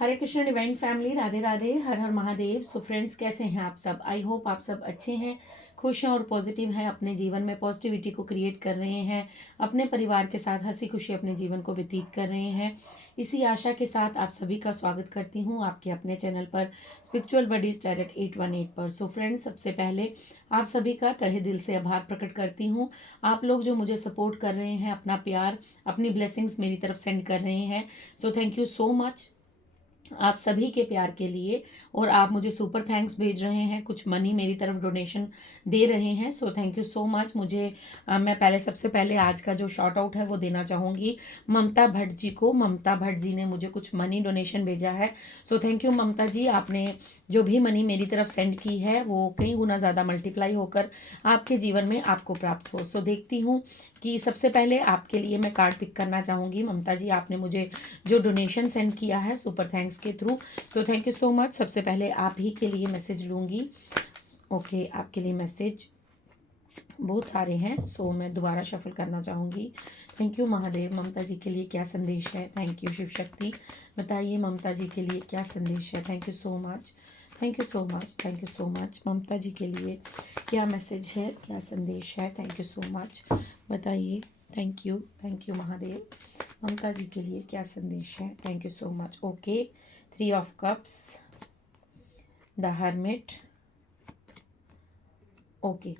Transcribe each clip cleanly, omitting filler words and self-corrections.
हरे Krishna divine family, Radhe Radhe, हर हर Mahadev. So friends, कैसे हैं आप सब? आई होप आप सब अच्छे हैं, खुश हैं और पॉजिटिव हैं। अपने जीवन में पॉजिटिविटी को क्रिएट कर रहे हैं, अपने परिवार के साथ हंसी खुशी अपने जीवन को व्यतीत कर रहे हैं। इसी आशा के साथ आप सभी का स्वागत करती हूँ आपके अपने चैनल पर, स्पिरिचुअल बडीज टैरोट 818 पर। सो फ्रेंड्स, सबसे पहले आप सभी का तहे दिल से आभार प्रकट करती हूँ। आप लोग जो मुझे सपोर्ट कर रहे हैं, अपना प्यार, अपनी ब्लेसिंग्स मेरी तरफ सेंड कर रहे हैं। So thank you so much आप सभी के प्यार के लिए। और आप मुझे सुपर थैंक्स भेज रहे हैं, कुछ मनी मेरी तरफ डोनेशन दे रहे हैं। So thank you so much. मैं पहले सबसे पहले आज का जो शॉर्ट आउट है वो देना चाहूँगी ममता भट्ट जी को। ममता भट्ट जी ने मुझे कुछ मनी डोनेशन भेजा है। सो थैंक यू ममता जी। आपने जो भी मनी मेरी तरफ सेंड की है वो कई गुना ज़्यादा मल्टीप्लाई होकर आपके जीवन में आपको प्राप्त हो। सो देखती हूँ कि सबसे पहले आपके लिए मैं कार्ड पिक करना चाहूँगी। ममता जी, आपने मुझे जो डोनेशन सेंड किया है सुपर थैंक्स के through, so thank you so much. सबसे पहले आप ही के लिए मैसेज लूँगी। ओके, आपके लिए मैसेज बहुत सारे हैं, सो मैं दोबारा शफल करना चाहूँगी। Thank you Mahadev. ममता जी के लिए क्या संदेश है? Thank you Shiv Shakti. बताइए ममता जी के लिए क्या संदेश है? Thank you so much, thank you so much, thank you so much. Mamata ji के लिए क्या मैसेज है, क्या संदेश है? थैंक यू सो मच, बताइए। Thank you Mahadev. ममता जी के लिए क्या संदेश है? Thank you so much. Okay, 3 of cups, the hermit. Okay,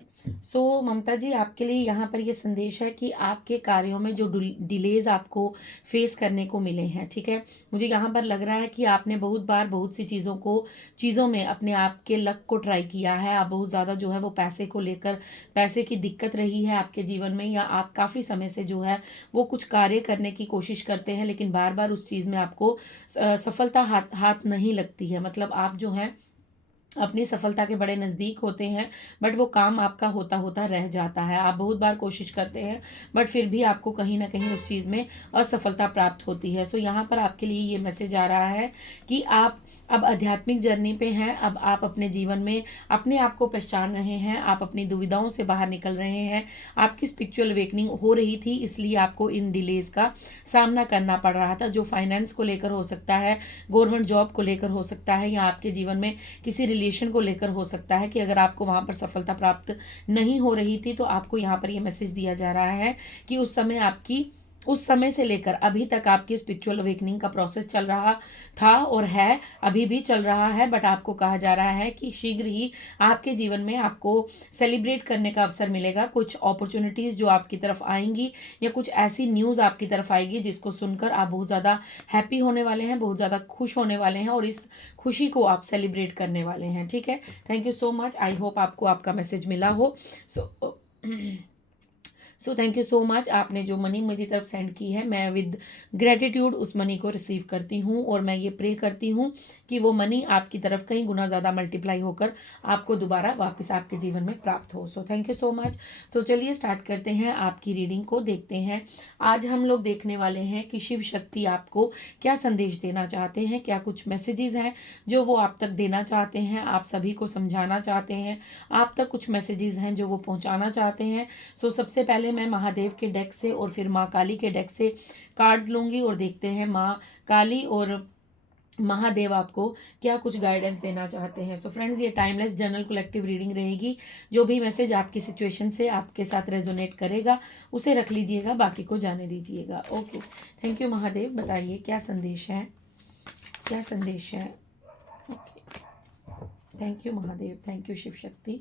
so Mamata ji, आपके लिए यहाँ पर ये संदेश है कि आपके कार्यों में जो डिलेज आपको फेस करने को मिले हैं, ठीक है। मुझे यहाँ पर लग रहा है कि आपने बहुत बार बहुत सी चीज़ों में अपने आप के लक को ट्राई किया है। आप बहुत ज़्यादा जो है वो पैसे को लेकर, पैसे की दिक्कत रही है आपके जीवन में, या आप काफ़ी समय से जो है वो कुछ कार्य करने की कोशिश करते हैं, लेकिन बार बार उस चीज़ में आपको सफलता हाथ नहीं लगती है। मतलब आप जो है अपनी सफलता के बड़े नज़दीक होते हैं, बट वो काम आपका होता होता रह जाता है। आप बहुत बार कोशिश करते हैं, बट फिर भी आपको कहीं ना कहीं उस चीज़ में असफलता प्राप्त होती है। सो यहाँ पर आपके लिए ये मैसेज आ रहा है कि आप अब आध्यात्मिक जर्नी पे हैं। अब आप अपने जीवन में अपने आप को पहचान रहे हैं, आप अपनी दुविधाओं से बाहर निकल रहे हैं। आपकी स्पिरिचुअल अवेकनिंग हो रही थी, इसलिए आपको इन डिलेज का सामना करना पड़ रहा था, जो फाइनेंस को लेकर हो सकता है, गवर्नमेंट जॉब को लेकर हो सकता है, या आपके जीवन में किसी रिलेशन को लेकर हो सकता है। कि अगर आपको वहाँ पर सफलता प्राप्त नहीं हो रही थी, तो आपको यहाँ पर ये मैसेज दिया जा रहा है कि उस समय से लेकर अभी तक आपकी स्पिरिचुअल अवेकनिंग का प्रोसेस चल रहा था और है, अभी भी चल रहा है। बट आपको कहा जा रहा है कि शीघ्र ही आपके जीवन में आपको सेलिब्रेट करने का अवसर मिलेगा। कुछ अपॉर्चुनिटीज़ जो आपकी तरफ आएंगी, या कुछ ऐसी न्यूज़ आपकी तरफ आएगी जिसको सुनकर आप बहुत ज़्यादा हैप्पी होने वाले हैं, बहुत ज़्यादा खुश होने वाले हैं, और इस खुशी को आप सेलिब्रेट करने वाले हैं, ठीक है। Thank you so much. I hope आपको आपका मैसेज मिला हो। So thank you so much. आपने जो मनी मेरी तरफ सेंड की है, मैं विद ग्रेटिट्यूड उस मनी को रिसीव करती हूँ, और मैं ये प्रे करती हूँ कि वो मनी आपकी तरफ कई गुना ज़्यादा मल्टीप्लाई होकर आपको दोबारा वापस आपके जीवन में प्राप्त हो। So thank you so much. तो चलिए स्टार्ट करते हैं आपकी रीडिंग को, देखते हैं आज हम लोग देखने वाले हैं कि शिव शक्ति आपको क्या संदेश देना चाहते हैं, क्या कुछ मैसेजेस हैं जो वो आप तक देना चाहते हैं, आप सभी को समझाना चाहते हैं, आप तक कुछ मैसेजेस हैं जो वो पहुंचाना चाहते हैं। सो सबसे पहले मैं महादेव के डेक से और फिर माँ काली के डेक से कार्ड्स लूंगी, और देखते हैं माँ काली और महादेव आपको क्या कुछ गाइडेंस देना चाहते हैं। सो फ्रेंड्स, ये टाइमलेस जनरल कलेक्टिव रीडिंग रहेगी। जो भी मैसेज आपकी सिचुएशन से आपके साथ रेजोनेट करेगा उसे रख लीजिएगा, बाकी को जाने दीजिएगा। Okay, thank you Mahadev. बताइए क्या संदेश है, क्या संदेश है। Okay, thank you Mahadev, thank you Shiv Shakti.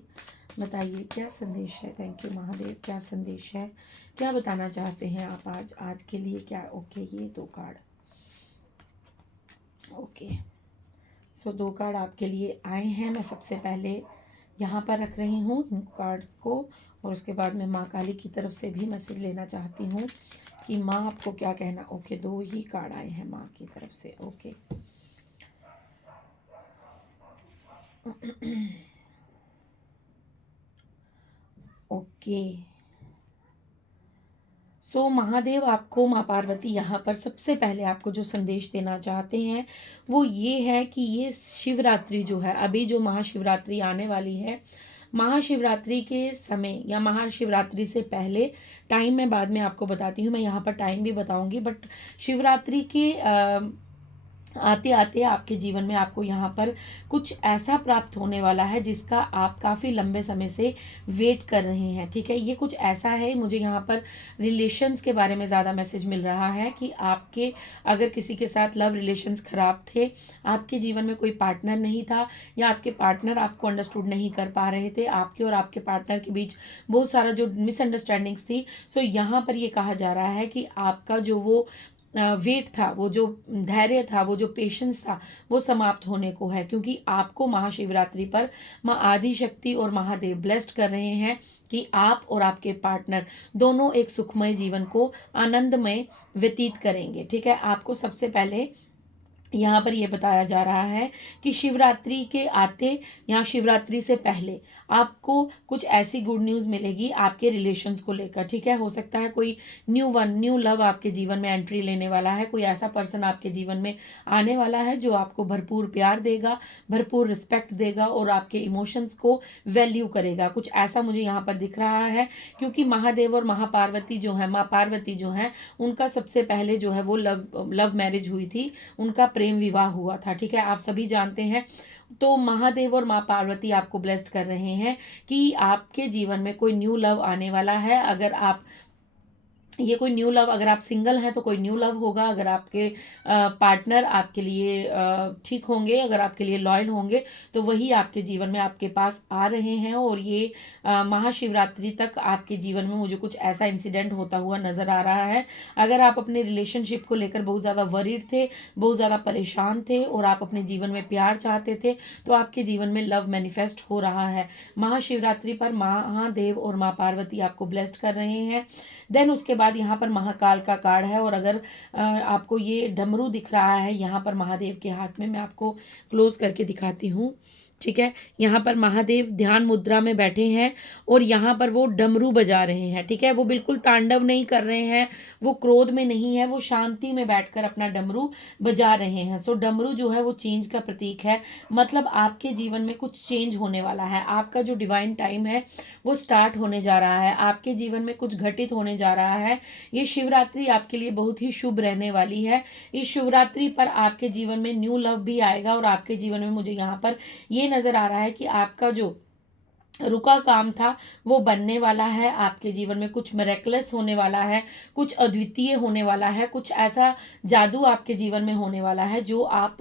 बताइए क्या संदेश है। थैंक यू महादेव, क्या संदेश है, क्या बताना चाहते हैं आप आज के लिए क्या। ओके, ये 2 कार्ड। ओके, सो 2 कार्ड आपके लिए आए हैं। मैं सबसे पहले यहाँ पर रख रही हूँ इन कार्ड्स को, और उसके बाद मैं माँ काली की तरफ से भी मैसेज लेना चाहती हूँ कि माँ आपको क्या कहना। ओके, 2 ही कार्ड आए हैं माँ की तरफ से। ओके ओके, सो महादेव आपको, माँ पार्वती यहाँ पर सबसे पहले आपको जो संदेश देना चाहते हैं वो ये है कि ये शिवरात्रि जो है, अभी जो महाशिवरात्रि आने वाली है, महाशिवरात्रि के समय या महाशिवरात्रि से पहले टाइम मैं बाद में आपको बताती हूँ, मैं यहाँ पर टाइम भी बताऊँगी, बट शिवरात्रि के आते आते आपके जीवन में आपको यहाँ पर कुछ ऐसा प्राप्त होने वाला है जिसका आप काफ़ी लंबे समय से वेट कर रहे हैं। ठीक है, ये कुछ ऐसा है, मुझे यहाँ पर रिलेशंस के बारे में ज़्यादा मैसेज मिल रहा है कि आपके अगर किसी के साथ लव रिलेशंस खराब थे, आपके जीवन में कोई पार्टनर नहीं था, या आपके पार्टनर आपको अंडरस्टूड नहीं कर पा रहे थे, आपके और आपके पार्टनर के बीच बहुत सारा जो मिसअंडरस्टैंडिंग्स थी। सो यहाँ पर ये कहा जा रहा है कि आपका जो वो वेट था, वो जो धैर्य था, वो जो पेशेंस था, वो समाप्त होने को है, क्योंकि आपको महाशिवरात्रि पर माँ आदिशक्ति और महादेव ब्लेस्ड कर रहे हैं कि आप और आपके पार्टनर दोनों एक सुखमय जीवन को आनंदमय व्यतीत करेंगे। ठीक है, आपको सबसे पहले यहाँ पर यह बताया जा रहा है कि शिवरात्रि के आते या शिवरात्रि से पहले आपको कुछ ऐसी गुड न्यूज़ मिलेगी आपके रिलेशंस को लेकर। ठीक है, हो सकता है कोई न्यू लव आपके जीवन में एंट्री लेने वाला है, कोई ऐसा पर्सन आपके जीवन में आने वाला है जो आपको भरपूर प्यार देगा, भरपूर रिस्पेक्ट देगा और आपके इमोशंस को वैल्यू करेगा। कुछ ऐसा मुझे यहाँ पर दिख रहा है, क्योंकि महादेव और महापार्वती जो है, माँ पार्वती जो है, उनका सबसे पहले जो है वो लव मैरिज हुई थी, उनका प्रेम विवाह हुआ था। ठीक है, आप सभी जानते हैं। तो महादेव और माँ पार्वती आपको ब्लेस्ड कर रहे हैं कि आपके जीवन में कोई न्यू लव आने वाला है। अगर आप ये कोई न्यू लव, अगर आप सिंगल हैं तो कोई न्यू लव होगा, अगर आपके पार्टनर आपके लिए ठीक होंगे, अगर आपके लिए लॉयल होंगे, तो वही आपके जीवन में आपके पास आ रहे हैं। और ये महाशिवरात्रि तक आपके जीवन में मुझे कुछ ऐसा इंसिडेंट होता हुआ नज़र आ रहा है। अगर आप अपने रिलेशनशिप को लेकर बहुत ज़्यादा वरीड थे, बहुत ज़्यादा परेशान थे और आप अपने जीवन में प्यार चाहते थे, तो आपके जीवन में लव मैनिफेस्ट हो रहा है। महाशिवरात्रि पर महादेव और माँ पार्वती आपको ब्लेस्ड कर रहे हैं। देन उसके बाद यहाँ पर महाकाल का कार्ड है, और अगर आपको ये डमरू दिख रहा है यहाँ पर महादेव के हाथ में, मैं आपको क्लोज करके दिखाती हूँ। ठीक है, यहाँ पर महादेव ध्यान मुद्रा में बैठे हैं और यहाँ पर वो डमरू बजा रहे हैं। ठीक है, वो बिल्कुल तांडव नहीं कर रहे हैं, वो क्रोध में नहीं है, वो शांति में बैठकर अपना डमरू बजा रहे हैं। सो डमरू जो है वो चेंज का प्रतीक है, मतलब आपके जीवन में कुछ चेंज होने वाला है, आपका जो डिवाइन टाइम है वो स्टार्ट होने जा रहा है, आपके जीवन में कुछ घटित होने जा रहा है। ये शिवरात्रि आपके लिए बहुत ही शुभ रहने वाली है। इस शिवरात्रि पर आपके जीवन में न्यू लव भी आएगा, और आपके जीवन में मुझे यहाँ पर ये नजर आ रहा है कि आपका जो रुका काम था वो बनने वाला है। आपके जीवन में कुछ मिरेकलस होने वाला है, कुछ अद्वितीय होने वाला है, कुछ ऐसा जादू आपके जीवन में होने वाला है जो आप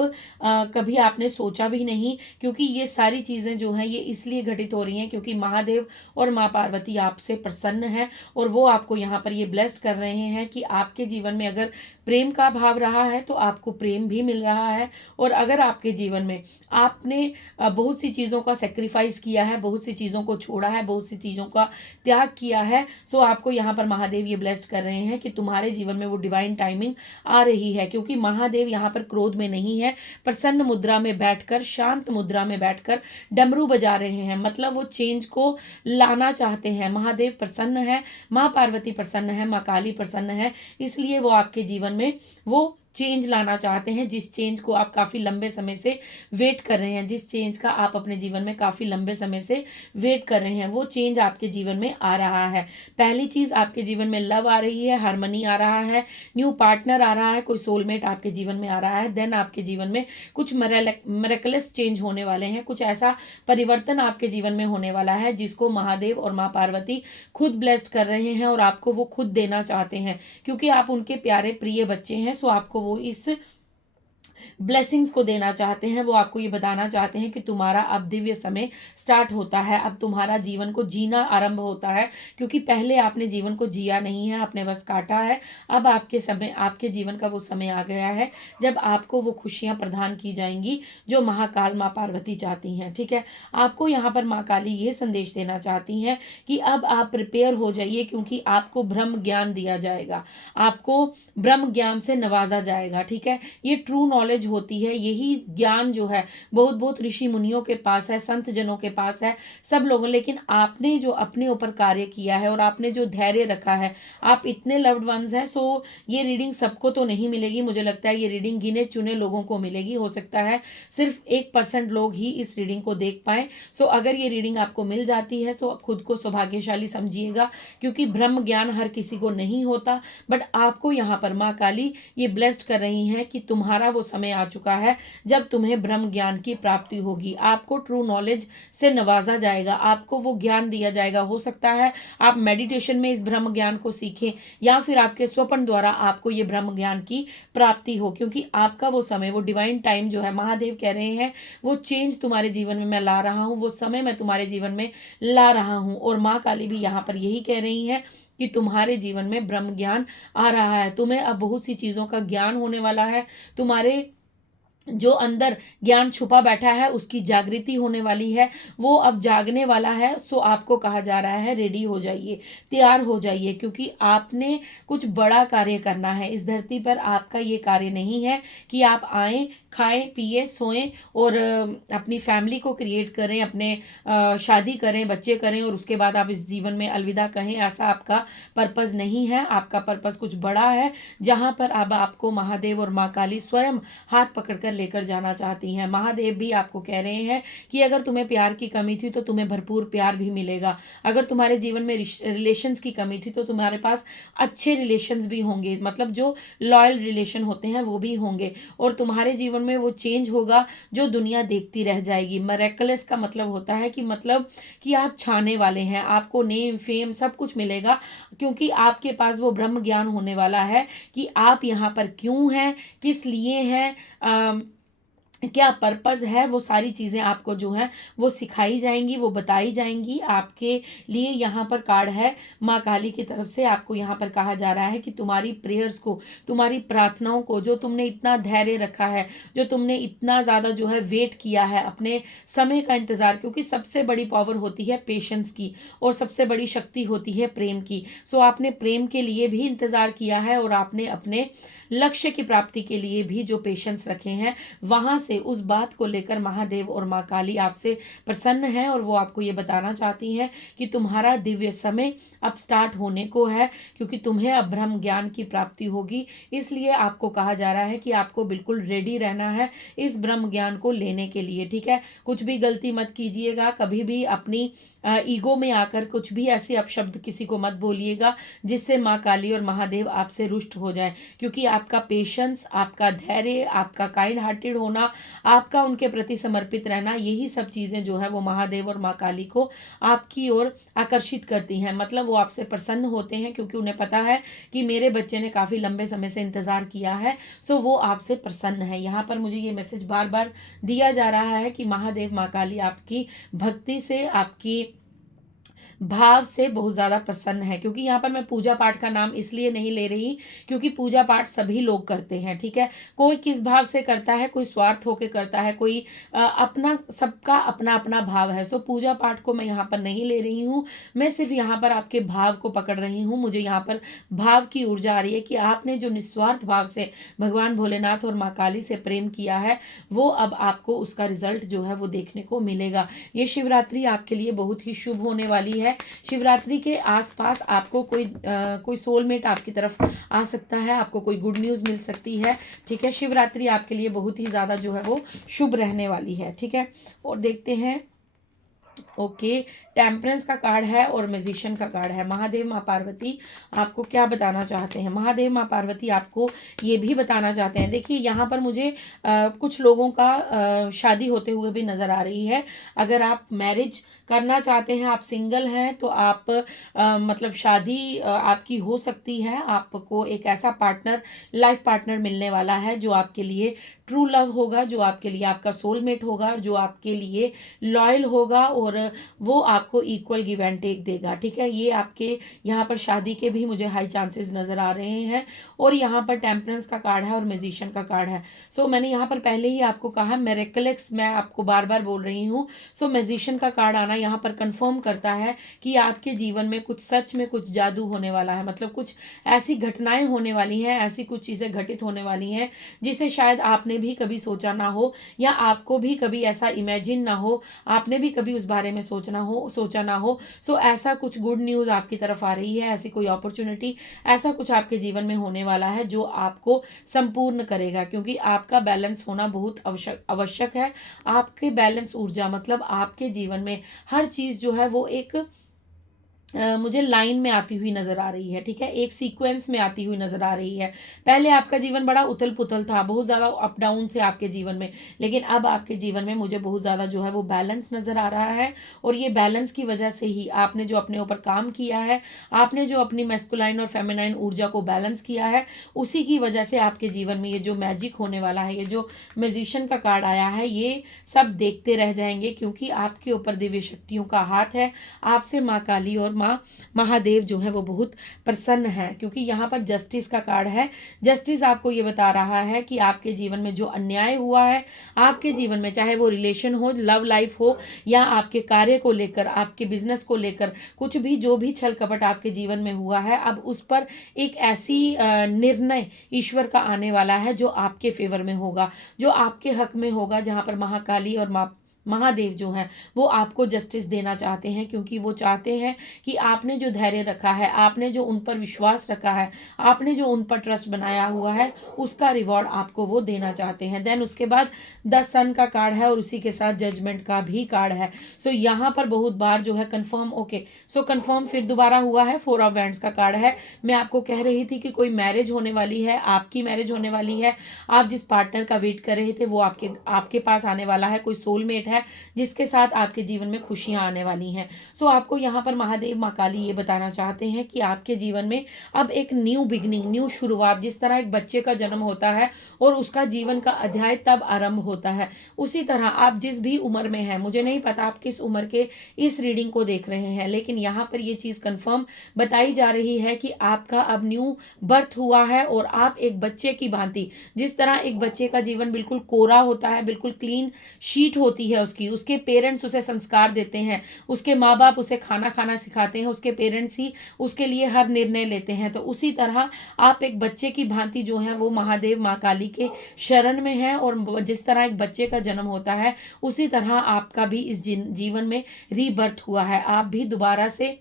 कभी आपने सोचा भी नहीं। क्योंकि ये सारी चीज़ें जो हैं ये इसलिए घटित हो रही हैं क्योंकि महादेव और माँ पार्वती आपसे प्रसन्न हैं, और वो आपको यहाँ पर ये ब्लेस्ड कर रहे हैं कि आपके जीवन में अगर प्रेम का भाव रहा है तो आपको प्रेम भी मिल रहा है। और अगर आपके जीवन में आपने बहुत सी चीज़ों का सेक्रीफाइस किया है, बहुत सी चीज़ों को छोड़ा है, बहुत सी चीज़ों का त्याग किया है, सो आपको यहाँ पर महादेव ये ब्लेस्ड कर रहे हैं कि तुम्हारे जीवन में वो डिवाइन टाइमिंग आ रही है। क्योंकि महादेव यहाँ पर क्रोध में नहीं है, प्रसन्न मुद्रा में बैठकर, शांत मुद्रा में बैठकर डमरू बजा रहे हैं, मतलब वो चेंज को लाना चाहते हैं। महादेव प्रसन्न है, माँ पार्वती प्रसन्न है, माँ काली प्रसन्न है, इसलिए वो आपके जीवन में वो चेंज लाना चाहते हैं, जिस चेंज को आप काफ़ी लंबे समय से वेट कर रहे हैं, जिस चेंज का आप अपने जीवन में काफ़ी लंबे समय से वेट कर रहे हैं, वो चेंज आपके जीवन में आ रहा है। पहली चीज़, आपके जीवन में लव आ रही है, हार्मनी आ रहा है, न्यू पार्टनर आ रहा है, कोई सोलमेट आपके जीवन में आ रहा है। देन आपके जीवन में कुछ मिरेकलस चेंज होने वाले हैं, कुछ ऐसा परिवर्तन आपके जीवन में होने वाला है जिसको महादेव और माँ पार्वती खुद ब्लेस्ड कर रहे हैं, और आपको वो खुद देना चाहते हैं क्योंकि आप उनके प्यारे प्रिय बच्चे हैं। सो आपको वो इस ब्लेसिंग्स को देना चाहते हैं, वो आपको ये बताना चाहते हैं कि तुम्हारा अब दिव्य समय स्टार्ट होता है, अब तुम्हारा जीवन को जीना आरंभ होता है। क्योंकि पहले आपने जीवन को जिया नहीं है, आपने बस काटा है। अब आपके जीवन का वो समय आ गया है जब आपको वो खुशियां प्रदान की जाएंगी जो महाकाल माँ पार्वती चाहती हैं। ठीक है, आपको यहाँ पर माँ काली ये संदेश देना चाहती हैं कि अब आप प्रिपेयर हो जाइए, क्योंकि आपको ब्रह्म ज्ञान दिया जाएगा, आपको ब्रह्म ज्ञान से नवाजा जाएगा। ठीक है, ये ट्रू नॉलेज होती है, यही ज्ञान जो है बहुत बहुत ऋषि मुनियों के पास है, संत जनों के पास है, सब लोगों। लेकिन आपने जो अपने ऊपर कार्य किया है और आपने जो धैर्य रखा है, आप इतने लव्ड वंस हैं। सो ये रीडिंग सबको तो नहीं मिलेगी, मुझे लगता है ये रीडिंग गिने चुने लोगों को मिलेगी। हो सकता है सिर्फ 1% लोग ही इस रीडिंग को देख पाए। सो अगर ये रीडिंग आपको मिल जाती है तो खुद को सौभाग्यशाली समझिएगा, क्योंकि ब्रह्म ज्ञान हर किसी को नहीं होता। बट आपको यहाँ पर माँ काली ये ब्लेस्ड कर रही हैं कि तुम्हारा वो समय आ चुका है जब तुम्हें ब्रह्म ज्ञान की प्राप्ति होगी। आपको ट्रू नॉलेज से नवाजा जाएगा, आपको वो ज्ञान दिया जाएगा। हो सकता है आप मेडिटेशन में इस ब्रह्म ज्ञान को सीखें या फिर आपके स्वप्न द्वारा आपको ये ब्रह्म ज्ञान की प्राप्ति हो, क्योंकि आपका वो समय, वो डिवाइन टाइम जो है, महादेव कह रहे हैं वो चेंज तुम्हारे जीवन में मैं ला रहा हूं, वो समय मैं तुम्हारे जीवन में ला रहा हूं। और माँ काली भी यहाँ पर यही कह रही है कि तुम्हारे जीवन में ब्रह्म ज्ञान आ रहा है, तुम्हें अब बहुत सी चीजों का ज्ञान होने वाला है, तुम्हारे जो अंदर ज्ञान छुपा बैठा है उसकी जागृति होने वाली है, वो अब जागने वाला है। सो आपको कहा जा रहा है रेडी हो जाइए, तैयार हो जाइए, क्योंकि आपने कुछ बड़ा कार्य करना है इस धरती पर। आपका ये कार्य नहीं है कि आप आए, खाएं, पिए, सोएं और अपनी फैमिली को क्रिएट करें, अपने शादी करें, बच्चे करें और उसके बाद आप इस जीवन में अलविदा कहें। ऐसा आपका पर्पस नहीं है। आपका पर्पस कुछ बड़ा है, जहां पर अब आपको महादेव और माँ काली स्वयं हाथ पकड़कर लेकर जाना चाहती हैं। महादेव भी आपको कह रहे हैं कि अगर तुम्हें प्यार की कमी थी तो तुम्हें भरपूर प्यार भी मिलेगा। अगर तुम्हारे जीवन में रिलेशंस की कमी थी तो तुम्हारे पास अच्छे रिलेशंस भी होंगे, मतलब जो लॉयल रिलेशन होते हैं वो भी होंगे। और तुम्हारे जीवन में वो चेंज होगा जो दुनिया देखती रह जाएगी। मरेकलस का मतलब होता है कि मतलब कि आप छाने वाले हैं, आपको नेम फेम सब कुछ मिलेगा, क्योंकि आपके पास वो ब्रह्म ज्ञान होने वाला है कि आप यहाँ पर क्यों हैं, किस लिए हैं, क्या पर्पस है। वो सारी चीज़ें आपको जो है वो सिखाई जाएंगी, वो बताई जाएंगी। आपके लिए यहाँ पर कार्ड है माँ काली की तरफ से। आपको यहाँ पर कहा जा रहा है कि तुम्हारी प्रेयर्स को, तुम्हारी प्रार्थनाओं को, जो तुमने इतना धैर्य रखा है, जो तुमने इतना ज़्यादा जो है वेट किया है, अपने समय का इंतज़ार, क्योंकि सबसे बड़ी पावर होती है पेशेंस की और सबसे बड़ी शक्ति होती है प्रेम की। सो आपने प्रेम के लिए भी इंतज़ार किया है और आपने अपने लक्ष्य की प्राप्ति के लिए भी जो पेशेंस रखे हैं, वहां से उस बात को लेकर महादेव और माँ काली आपसे प्रसन्न है और वो आपको ये बताना चाहती हैं कि तुम्हारा दिव्य समय अब स्टार्ट होने को है, क्योंकि तुम्हें अब ब्रह्म ज्ञान की प्राप्ति होगी। इसलिए आपको कहा जा रहा है कि आपको बिल्कुल रेडी रहना है इस ब्रह्म ज्ञान को लेने के लिए, ठीक है। कुछ भी गलती मत कीजिएगा, कभी भी अपनी ईगो में आकर कुछ भी ऐसे अपशब्द किसी को मत बोलिएगा जिससे माँ काली और महादेव आपसे रुष्ट हो जाए, क्योंकि आपका पेशेंस, आपका धैर्य, आपका काइंड हार्टेड होना, आपका उनके प्रति समर्पित रहना, यही सब चीजें जो है वो महादेव और माँ काली को आपकी ओर आकर्षित करती हैं। मतलब वो आपसे प्रसन्न होते हैं, क्योंकि उन्हें पता है कि मेरे बच्चे ने काफी लंबे समय से इंतजार किया है, सो वो आपसे प्रसन्न है। यहाँ पर मुझे ये मैसेज बार बार दिया जा रहा है कि महादेव माँ काली आपकी भक्ति से, आपकी भाव से बहुत ज़्यादा प्रसन्न है। क्योंकि यहाँ पर मैं पूजा पाठ का नाम इसलिए नहीं ले रही क्योंकि पूजा पाठ सभी लोग करते हैं, ठीक है। कोई किस भाव से करता है, कोई स्वार्थ होके करता है, कोई अपना, सबका अपना अपना भाव है। सो पूजा पाठ को मैं यहाँ पर नहीं ले रही हूँ, मैं सिर्फ यहाँ पर आपके भाव को पकड़ रही हूँ। मुझे यहाँ पर भाव की ऊर्जा आ रही है कि आपने जो निस्वार्थ भाव से भगवान भोलेनाथ और माँ काली से प्रेम किया है, वो अब आपको उसका रिजल्ट जो है वो देखने को मिलेगा। ये शिवरात्रि आपके लिए बहुत ही शुभ होने वाली है। शिवरात्रि के आसपास आपको कोई सोलमेट आपकी तरफ आ सकता है, आपको कोई गुड न्यूज मिल सकती है, ठीक है। शिवरात्रि आपके लिए बहुत ही ज्यादा जो है वो शुभ रहने वाली है, ठीक है। और देखते हैं, ओके, टेम्परेंस का कार्ड है और मैजिशियन का कार्ड है। महादेव माँ पार्वती आपको क्या बताना चाहते हैं? महादेव माँ पार्वती आपको ये भी बताना चाहते हैं, देखिए यहाँ पर मुझे कुछ लोगों का शादी होते हुए भी नजर आ रही है। अगर आप मैरिज करना चाहते हैं, आप सिंगल हैं, तो आप मतलब शादी आपकी हो सकती है। आपको एक ऐसा पार्टनर, लाइफ पार्टनर मिलने वाला है जो आपके लिए ट्रू लव होगा, जो आपके लिए आपका सोलमेट होगा, जो आपके लिए लॉयल होगा और वो आपको इक्वल गिव एंड टेक देगा, ठीक है। ये आपके यहाँ पर शादी के भी मुझे हाई चांसेस नजर आ रहे हैं। और यहाँ पर टेम्परेंस का कार्ड है और म्यूजिशियन का कार्ड है। सो मैंने यहाँ पर पहले ही आपको कहा, मेरेकल्स मैं आपको बार बार बोल रही हूँ। सो म्यूजिशियन का कार्ड आना यहाँ पर कंफर्म करता है कि आपके जीवन में कुछ सच में कुछ जादू होने वाला है, मतलब कुछ ऐसी घटनाएं होने वाली हैं, ऐसी कुछ चीजें घटित होने वाली हैं जिसे शायद आपने भी कभी सोचा ना हो, या आपको भी कभी ऐसा इमेजिन ना हो, आपने भी कभी उस बारे में सोचा ना हो। सो ऐसा कुछ गुड न्यूज आपकी तरफ आ रही है, ऐसी कोई अपॉर्चुनिटी, ऐसा कुछ आपके जीवन में होने वाला है जो आपको संपूर्ण करेगा, क्योंकि आपका बैलेंस होना बहुत आवश्यक है। आपके बैलेंस ऊर्जा, मतलब आपके जीवन में हर चीज जो है वो एक मुझे लाइन में आती हुई नज़र आ रही है, ठीक है, एक सीक्वेंस में आती हुई नज़र आ रही है। पहले आपका जीवन बड़ा उथल-पुथल था, बहुत ज़्यादा अप डाउन थे आपके जीवन में, लेकिन अब आपके जीवन में मुझे बहुत ज़्यादा जो है वो बैलेंस नज़र आ रहा है। और ये बैलेंस की वजह से ही आपने जो अपने ऊपर काम किया है, आपने जो अपनी मैस्कुलाइन और फेमिनाइन ऊर्जा को बैलेंस किया है, उसी की वजह से आपके जीवन में ये जो मैजिक होने वाला है, ये जो मैजिशियन का कार्ड आया है, ये सब देखते रह जाएंगे, क्योंकि आपके ऊपर दिव्य शक्तियों का हाथ है। आपसे माँ काली और माँ महादेव जो है वो बहुत प्रसन्न है, क्योंकि यहाँ पर जस्टिस का कार्ड है। जस्टिस आपको ये बता रहा है कि आपके जीवन में जो अन्याय हुआ है, आपके जीवन में, चाहे वो रिलेशन हो, लव लाइफ हो, या आपके कार्य को लेकर, आपके बिजनेस को लेकर, कुछ भी जो भी छल कपट आपके जीवन में हुआ है, अब उस पर एक ऐसी निर्णय ईश्वर का आने वाला है जो आपके फेवर में होगा, जो आपके हक में होगा, जहाँ पर महाकाली और महादेव जो हैं वो आपको जस्टिस देना चाहते हैं, क्योंकि वो चाहते हैं कि आपने जो धैर्य रखा है, आपने जो उन पर विश्वास रखा है, आपने जो उन पर ट्रस्ट बनाया हुआ है, उसका रिवॉर्ड आपको वो देना चाहते हैं। देन उसके बाद 10 सन का कार्ड है और उसी के साथ जजमेंट का भी कार्ड है। सो यहाँ पर बहुत बार जो है कंफर्म, ओके, सो कंफर्म फिर दोबारा हुआ है। 4 ऑफ वैंड्स का कार्ड है। मैं आपको कह रही थी कि कोई मैरिज होने वाली है, आपकी मैरिज होने वाली है, आप जिस पार्टनर का वेट कर रहे थे वो आपके आपके पास आने वाला है, कोई सोलमेट है जिसके साथ आपके जीवन में खुशियां आने वाली हैं। सो आपको यहाँ पर महादेव माँ काली ये बताना चाहते हैं कि आपके जीवन में अब एक न्यू बिगनिंग, न्यू शुरुआत, जिस तरह एक बच्चे का जन्म होता है और उसका जीवन का अध्याय तब आरंभ होता है, उसी तरह आप जिस भी उम्र में हैं, मुझे नहीं पता आप किस उम्र के इस रीडिंग को देख रहे हैं, लेकिन यहाँ पर ये चीज़ कंफर्म बताई जा रही है कि आपका अब न्यू बर्थ हुआ है और आप एक बच्चे की भांति, जिस तरह एक बच्चे का जीवन बिल्कुल कोरा होता है, बिल्कुल क्लीन शीट होती है उसके पेरेंट्स उसे संस्कार देते हैं, उसके माँ बाप उसे खाना खाना सिखाते हैं, उसके पेरेंट्स ही उसके लिए हर निर्णय लेते हैं, तो उसी तरह आप एक बच्चे की भांति जो है वो महादेव माँ काली के शरण में हैं। और जिस तरह एक बच्चे का जन्म होता है, उसी तरह आपका भी इस जीवन में रीबर्थ हुआ है, आप भी दोबारा से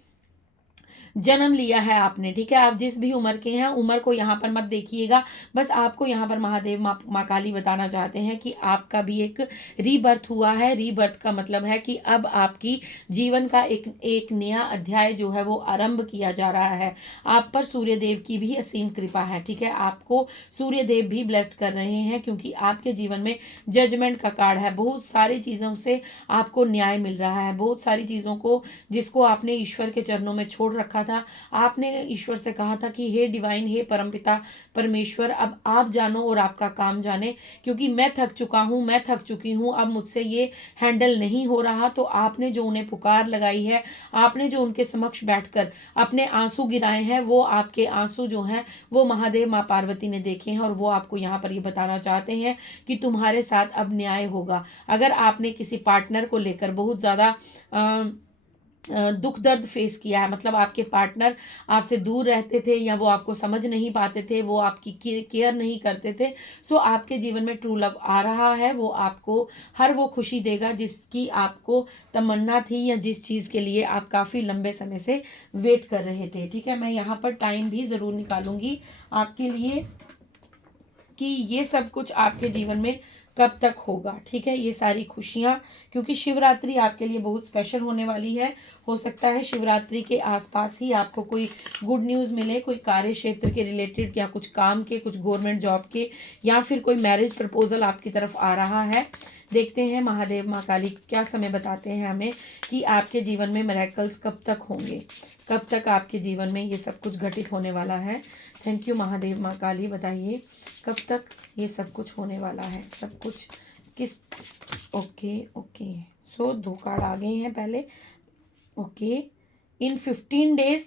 जन्म लिया है आपने, ठीक है। आप जिस भी उम्र के हैं, उम्र को यहाँ पर मत देखिएगा, बस आपको यहाँ पर महादेव माँ काली बताना चाहते हैं कि आपका भी एक रीबर्थ हुआ है। रीबर्थ का मतलब है कि अब आपकी जीवन का एक एक नया अध्याय जो है वो आरंभ किया जा रहा है। आप पर सूर्यदेव की भी असीम कृपा है, ठीक है, आपको सूर्यदेव भी ब्लेस्ड कर रहे हैं, क्योंकि आपके जीवन में जजमेंट का कार्ड है। बहुत सारी चीज़ों से आपको न्याय मिल रहा है, बहुत सारी चीज़ों को जिसको आपने ईश्वर के चरणों में छोड़ रखा था, आपने ईश्वर से कहा था कि हे डिवाइन, हे परमपिता परमेश्वर, अब आप जानो और आपका काम जाने, क्योंकि मैं थक चुका हूँ, मैं थक चुकी हूँ, अब मुझसे ये हैंडल नहीं हो रहा। तो आपने जो उन्हें पुकार लगाई है, आपने जो उनके समक्ष बैठकर अपने आंसू गिराए हैं, वो आपके आंसू जो हैं वो महादेव माँ पार्वती ने देखे हैं, और वो आपको यहाँ पर ये बताना चाहते हैं कि तुम्हारे साथ अब न्याय होगा। अगर आपने किसी पार्टनर को लेकर बहुत ज़्यादा दुख दर्द फेस किया है, मतलब आपके पार्टनर आपसे दूर रहते थे, या वो आपको समझ नहीं पाते थे, वो आपकी केयर नहीं करते थे, सो आपके जीवन में ट्रू लव आ रहा है। वो आपको हर वो खुशी देगा जिसकी आपको तमन्ना थी, या जिस चीज़ के लिए आप काफ़ी लंबे समय से वेट कर रहे थे, ठीक है। मैं यहाँ पर टाइम भी ज़रूर निकालूंगी आपके लिए कि ये सब कुछ आपके जीवन में कब तक होगा, ठीक है, ये सारी खुशियाँ, क्योंकि शिवरात्रि आपके लिए बहुत स्पेशल होने वाली है। हो सकता है शिवरात्रि के आसपास ही आपको कोई गुड न्यूज़ मिले, कोई कार्य क्षेत्र के रिलेटेड, या कुछ काम के, कुछ गवर्नमेंट जॉब के, या फिर कोई मैरिज प्रपोजल आपकी तरफ आ रहा है। देखते हैं महादेव माँ काली क्या समय बताते हैं हमें कि आपके जीवन में मिरेकल्स कब तक होंगे, कब तक आपके जीवन में ये सब कुछ घटित होने वाला है। थैंक यू महादेव माँ काली, बताइए कब तक ये सब कुछ होने वाला है, सब कुछ किस, ओके ओके, सो 2 कार्ड आ गए हैं पहले, okay, in 15 days,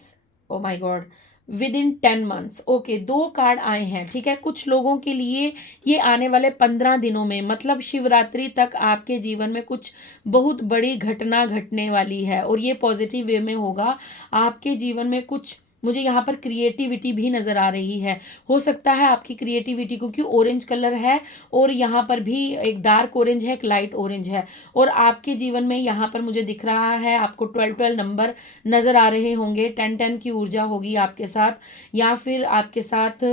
oh my God, with in 10 months, okay, 2 card आए हैं, ठीक है। कुछ लोगों के लिए ये आने वाले 15 दिनों में, मतलब शिवरात्रि तक आपके जीवन में कुछ बहुत बड़ी घटना घटने वाली है, और ये पॉजिटिव वे में होगा। आपके जीवन में कुछ, मुझे यहाँ पर क्रिएटिविटी भी नज़र आ रही है। हो सकता है आपकी क्रिएटिविटी, क्योंकि ऑरेंज कलर है, और यहाँ पर भी एक डार्क ऑरेंज है, एक लाइट ऑरेंज है, और आपके जीवन में यहाँ पर मुझे दिख रहा है आपको 12 नंबर नज़र आ रहे होंगे, 10 की ऊर्जा होगी आपके साथ, या फिर आपके साथ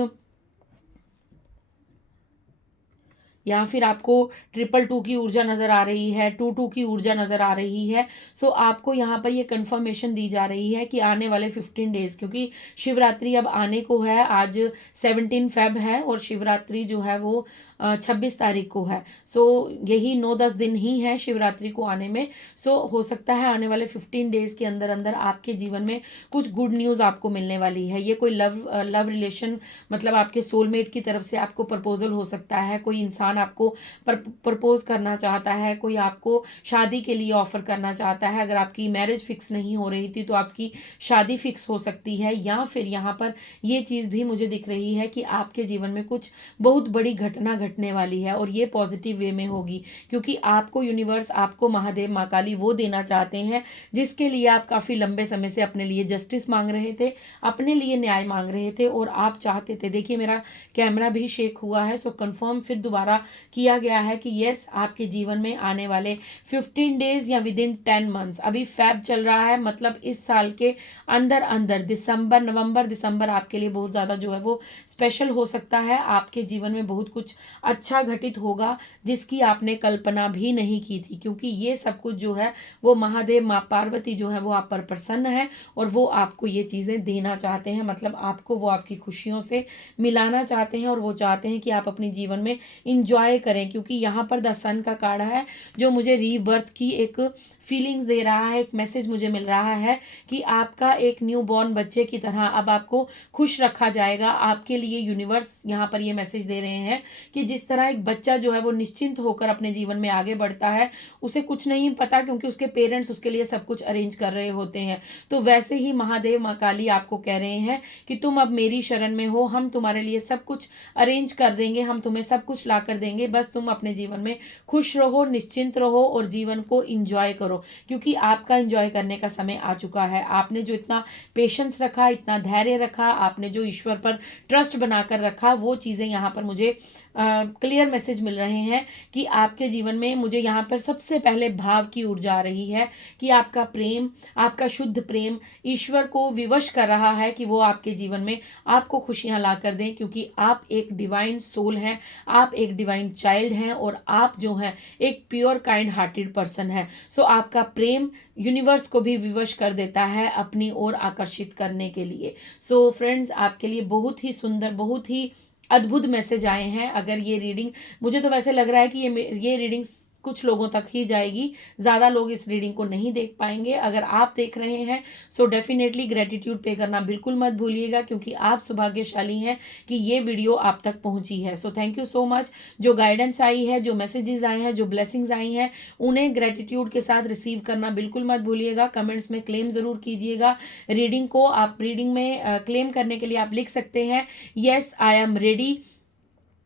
या फिर आपको 222 की ऊर्जा नज़र आ रही है, 22 की ऊर्जा नज़र आ रही है, सो आपको यहाँ पर ये कंफर्मेशन दी जा रही है कि आने वाले 15 डेज़, क्योंकि शिवरात्रि अब आने को है, आज 17 फेब है और शिवरात्रि जो है वो 26 तारीख को है। सो यही 9-10 दिन ही है शिवरात्रि को आने में। सो हो सकता है आने वाले 15 डेज़ के अंदर अंदर आपके जीवन में कुछ गुड न्यूज़ आपको मिलने वाली है। ये कोई लव रिलेशन, मतलब आपके सोलमेट की तरफ से आपको प्रपोजल हो सकता है, कोई इंसान आपको प्रपोज करना चाहता है, कोई आपको शादी के लिए ऑफर करना चाहता है। अगर आपकी मैरिज फिक्स नहीं हो रही थी तो आपकी शादी फिक्स हो सकती है, या फिर यहाँ पर ये चीज़ भी मुझे दिख रही है कि आपके जीवन में कुछ बहुत बड़ी घटना घटने वाली है और ये पॉजिटिव वे में होगी, क्योंकि आपको यूनिवर्स, आपको महादेव माँ काली वो देना चाहते हैं जिसके लिए आप काफ़ी लंबे समय से अपने लिए जस्टिस मांग रहे थे, अपने लिए न्याय मांग रहे थे और आप चाहते थे। देखिए मेरा कैमरा भी शेक हुआ है, सो कंफर्म फिर दोबारा किया गया है कि यस, आपके जीवन में आने वाले 15 डेज या विद इन 10 मंथ्स, अभी फैब चल रहा है, मतलब इस साल के अंदर अंदर दिसंबर, नवंबर, दिसंबर आपके लिए बहुत ज़्यादा जो है वो स्पेशल हो सकता है। आपके जीवन में बहुत कुछ अच्छा घटित होगा जिसकी आपने कल्पना भी नहीं की थी, क्योंकि ये सब कुछ जो है वो महादेव माँ पार्वती जो है वो आप पर प्रसन्न है और वो आपको ये चीज़ें देना चाहते हैं, मतलब आपको वो आपकी खुशियों से मिलाना चाहते हैं और वो चाहते हैं कि आप अपने जीवन में इंजॉय करें, क्योंकि यहाँ पर द सन का कार्ड है जो मुझे रीबर्थ की एक फीलिंग्स दे रहा है, एक मैसेज मुझे मिल रहा है कि आपका एक न्यू बॉर्न बच्चे की तरह अब आपको खुश रखा जाएगा। आपके लिए यूनिवर्स यहाँ पर ये मैसेज दे रहे हैं कि जिस तरह एक बच्चा जो है वो निश्चिंत होकर अपने जीवन में आगे बढ़ता है, उसे कुछ नहीं पता क्योंकि उसके पेरेंट्स उसके लिए सब कुछ अरेंज कर रहे होते हैं, तो वैसे ही महादेव माँ काली आपको कह रहे हैं कि तुम अब मेरी शरण में हो, हम तुम्हारे लिए सब कुछ अरेंज कर देंगे, हम तुम्हें सब कुछ ला कर देंगे, बस तुम अपने जीवन में खुश रहो, निश्चिंत रहो और जीवन को इंजॉय करो, क्योंकि आपका इंजॉय करने का समय आ चुका है। आपने जो इतना पेशेंस रखा, इतना धैर्य रखा, आपने जो ईश्वर पर ट्रस्ट बनाकर रखा, वो चीज़ें यहाँ पर मुझे क्लियर मैसेज मिल रहे हैं कि आपके जीवन में मुझे यहाँ पर सबसे पहले भाव की ऊर्जा आ रही है कि आपका प्रेम, आपका शुद्ध प्रेम ईश्वर को विवश कर रहा है कि वो आपके जीवन में आपको खुशियाँ ला कर दें, क्योंकि आप एक डिवाइन सोल हैं, आप एक डिवाइन चाइल्ड हैं और आप जो हैं एक प्योर काइंड हार्टेड पर्सन है। सो आपका प्रेम यूनिवर्स को भी विवश कर देता है अपनी ओर आकर्षित करने के लिए। सो फ्रेंड्स, आपके लिए बहुत ही सुंदर, बहुत ही अद्भुत मैसेज आए हैं। अगर ये रीडिंग, मुझे तो वैसे लग रहा है कि ये रीडिंग कुछ लोगों तक ही जाएगी, ज़्यादा लोग इस रीडिंग को नहीं देख पाएंगे। अगर आप देख रहे हैं सो डेफिनेटली ग्रेटिट्यूड पे करना बिल्कुल मत भूलिएगा, क्योंकि आप सौभाग्यशाली हैं कि ये वीडियो आप तक पहुंची है। So thank you so much. जो गाइडेंस आई है, जो मैसेजेस आए हैं, जो ब्लेसिंग्स आई हैं, उन्हें ग्रेटिट्यूड के साथ रिसीव करना बिल्कुल मत भूलिएगा। कमेंट्स में क्लेम ज़रूर कीजिएगा रीडिंग को। आप रीडिंग में क्लेम करने के लिए आप लिख सकते हैं, yes I am ready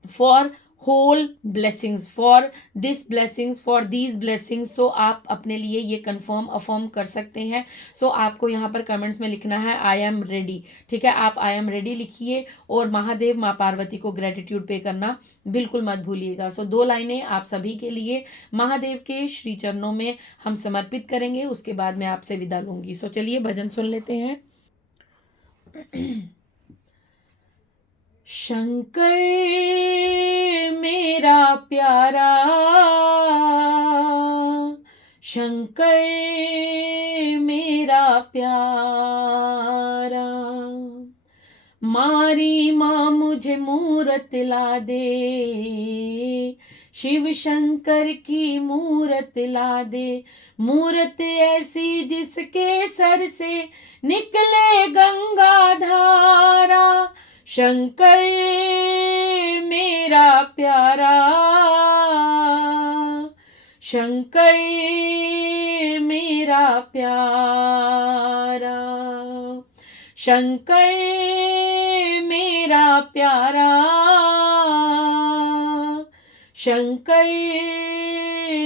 for whole blessings, for this blessings, for these blessings. So आप अपने लिए ये कंफर्म अफर्म कर सकते हैं। सो आपको यहाँ पर कमेंट्स में लिखना है आई एम रेडी, ठीक है, आप आई एम रेडी लिखिए और महादेव माँ पार्वती को ग्रेटिट्यूड पे करना बिल्कुल मत भूलिएगा। सो 2 लाइनें आप सभी के लिए महादेव के श्री चरणों में हम समर्पित करेंगे, उसके बाद मैं आपसे विदा लूंगी। सो चलिए भजन सुन लेते हैं। शंकर मेरा प्यारा, शंकर मेरा प्यारा, मारी माँ मुझे मूरत ला दे, शिव शंकर की मूरत ला दे, मूरत ऐसी जिसके सर से निकले गंगा धारा, शंकर मेरा प्यारा, शंकर मेरा प्यारा, शंकर मेरा प्यारा, शंकर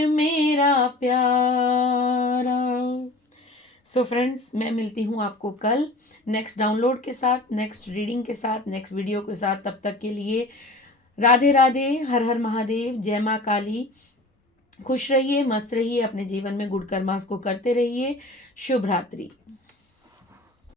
मेरा प्यारा। सो फ्रेंड्स, मैं मिलती हूँ आपको कल नेक्स्ट डाउनलोड के साथ, नेक्स्ट रीडिंग के साथ, नेक्स्ट वीडियो के साथ। तब तक के लिए राधे राधे, हर हर महादेव, जय माँ काली। खुश रहिए, मस्त रहिए, अपने जीवन में गुड कर्मास को करते रहिए। शुभ रात्रि।